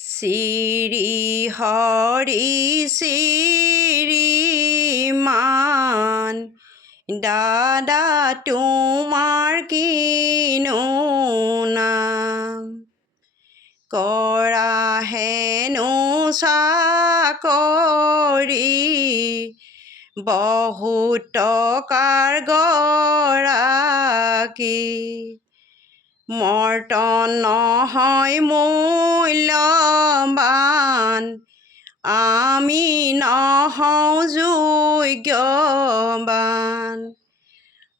শ্ৰী হৰি শ্ৰীমান দাদা তোমাৰ কিনো নাম কৰা হেনো চাকৰি বহুত টকাৰ গৰাকী মৰ্তন নহয় মূল্যৱান আমি নহওঁ যোগ্যৱান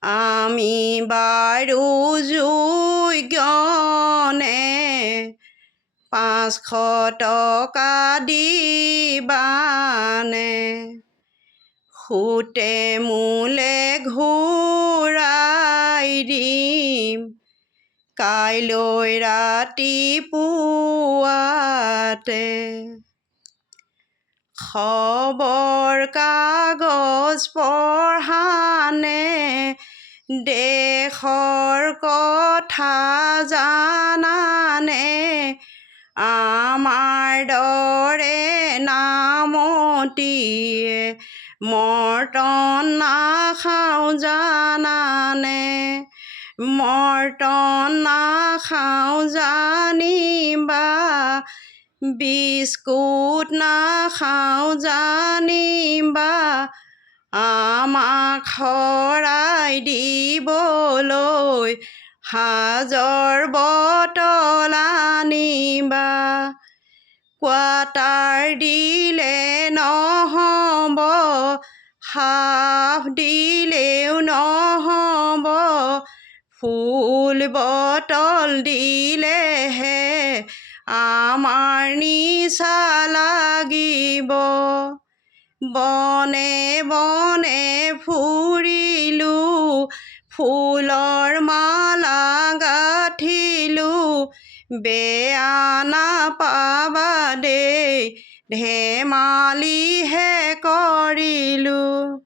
আমি বাৰু যোগ্যনে 500 টকা দিবানে সুতে মোলে ঘূৰাই দিম কাইলৈ ৰাতিপুৱাতে খবৰ কাগজ পঢ়ানে দেশৰ কথা জানানে আমাৰ দৰে নামতীয়ে মৰ্তন নাখাওঁ জানানে মৰ্তন নাখাওঁ জানিবা বিস্কুট নাখাওঁ জানিবা আমাক শৰাই দিবলৈ সাজৰ বটল আনিবা কোৱাটাৰ দিলে নহ'ব হাফ দিলেও নহ'ব ফুল বটল দিলেহে আমাৰ নিচা লাগিব বনে বনে ফুৰিলোঁ ফুলৰ মালা গাঁঠিলোঁ বেয়া নাপাবা দেই ধেমালিহে কৰিলোঁ।